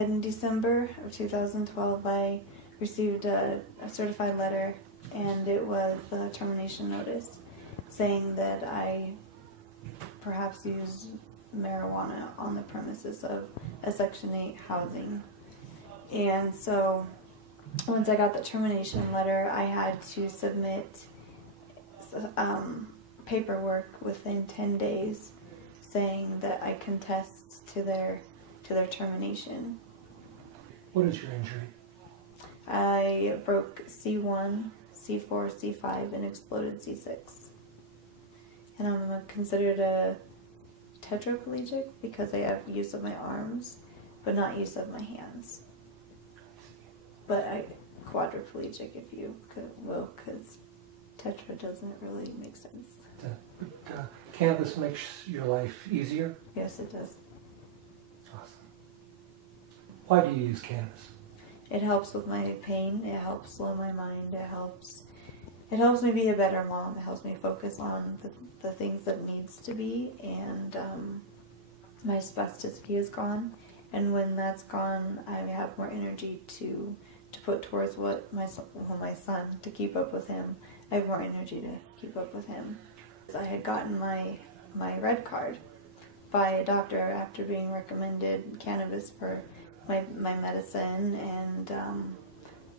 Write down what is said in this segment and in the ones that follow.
In December of 2012, I received a certified letter, and it was a termination notice saying that I perhaps used marijuana on the premises of a Section 8 housing. And so once I got the termination letter, I had to submit paperwork within 10 days saying that I contest to their termination. What is your injury? I broke C1, C4, C5, and exploded C6. And I'm considered a tetraplegic because I have use of my arms, but not use of my hands. But I quadriplegic, if you will, because tetra doesn't really make sense. Cannabis makes your life easier? Yes, it does. Awesome. Why do you use cannabis? It helps with my pain. It helps slow my mind. It helps me be a better mom. It helps me focus on the things that needs to be. And my spasticity is gone. And when that's gone, I have more energy to put towards what my son, to keep up with him. I have more energy to keep up with him. I had gotten my red card by a doctor after being recommended cannabis for my medicine, and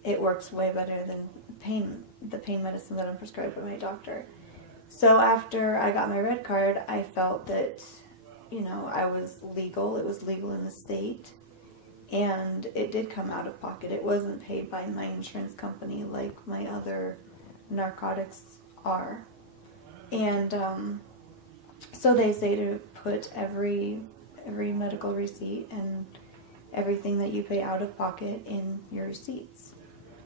it works way better than the pain medicine that I'm prescribed by my doctor. So after I got my red card, I felt that, I was legal. It was legal in the state, and it did come out of pocket. It wasn't paid by my insurance company like my other narcotics are. And so they say to put every medical receipt and everything that you pay out of pocket in your receipts.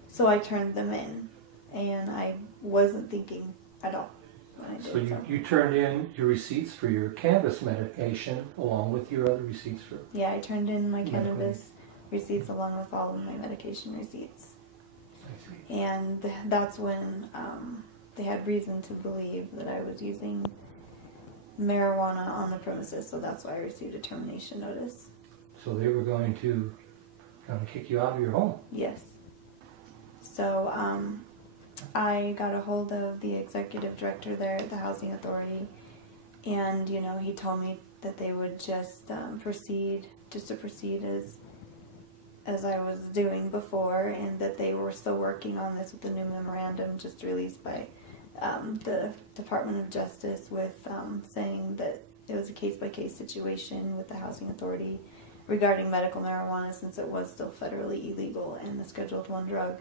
So I turned them in, and I wasn't thinking at all when I did. So you turned in your receipts for your cannabis medication along with your other receipts for... Yeah, I turned in my cannabis receipts along with all of my medication receipts. I see. And that's when they had reason to believe that I was using marijuana on the premises, so that's why I received a termination notice. So they were going to kind of kick you out of your home? Yes. So I got a hold of the executive director there at the Housing Authority, and he told me that they would just proceed as I was doing before, and that they were still working on this with the new memorandum just released by the Department of Justice, with saying that it was a case-by-case situation with the Housing Authority regarding medical marijuana, since it was still federally illegal and a Scheduled I drug.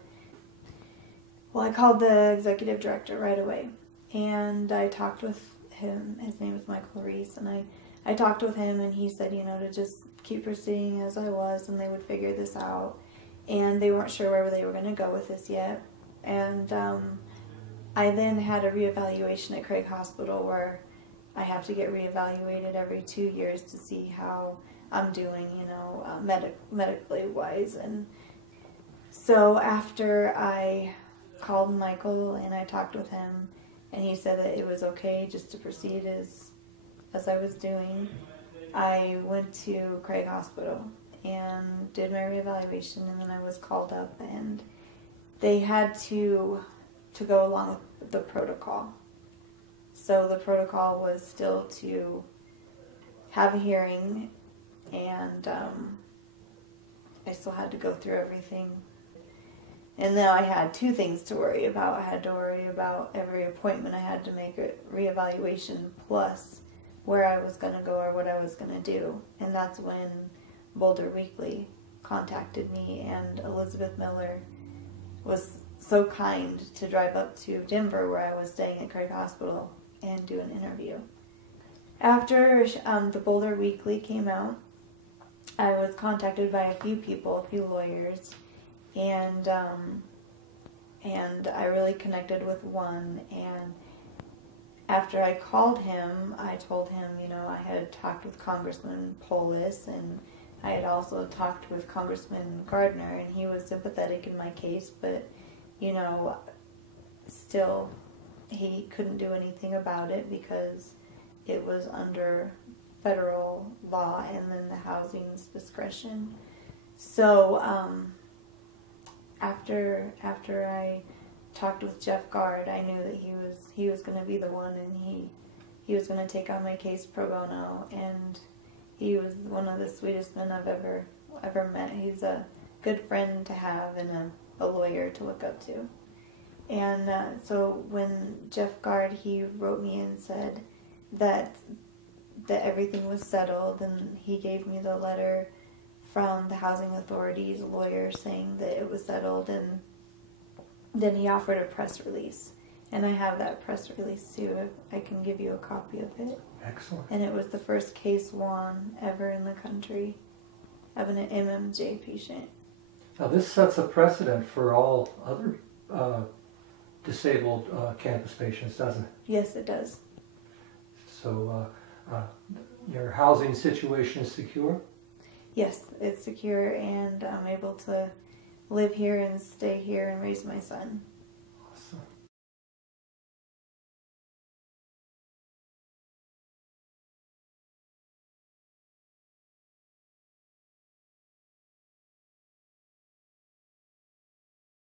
Well, I called the executive director right away, and I talked with him. His name is Michael Reese, and I talked with him, and he said, to just keep proceeding as I was, and they would figure this out. And they weren't sure where they were going to go with this yet. And I then had a reevaluation at Craig Hospital, where I have to get reevaluated every 2 years to see how I'm doing, medically wise. And so after I called Michael and I talked with him, and he said that it was okay just to proceed as I was doing, I went to Craig Hospital and did my reevaluation, and then I was called up, and they had to go along with the protocol. So the protocol was still to have a hearing, and I still had to go through everything. And then I had two things to worry about. I had to worry about every appointment I had to make, a reevaluation, plus where I was going to go or what I was going to do. And that's when Boulder Weekly contacted me, and Elizabeth Miller was so kind to drive up to Denver, where I was staying at Craig Hospital, and do an interview. After the Boulder Weekly came out, I was contacted by a few people, a few lawyers, and I really connected with one. And after I called him, I told him, I had talked with Congressman Polis, and I had also talked with Congressman Gardner, and he was sympathetic in my case, but, still he couldn't do anything about it because it was under federal law and then the housing's discretion. So after I talked with Jeff Gard, I knew that he was going to be the one, and he was going to take on my case pro bono, and he was one of the sweetest men I've ever met. He's a good friend to have and a lawyer to look up to. And so when Jeff Gard, he wrote me and said that everything was settled, and he gave me the letter from the housing authority's lawyer saying that it was settled, and then he offered a press release. And I have that press release too. I can give you a copy of it. Excellent. And it was the first case won ever in the country of an MMJ patient. Now this sets a precedent for all other disabled campus patients, doesn't it? Yes, it does. So your housing situation is secure? Yes, it's secure, and I'm able to live here and stay here and raise my son.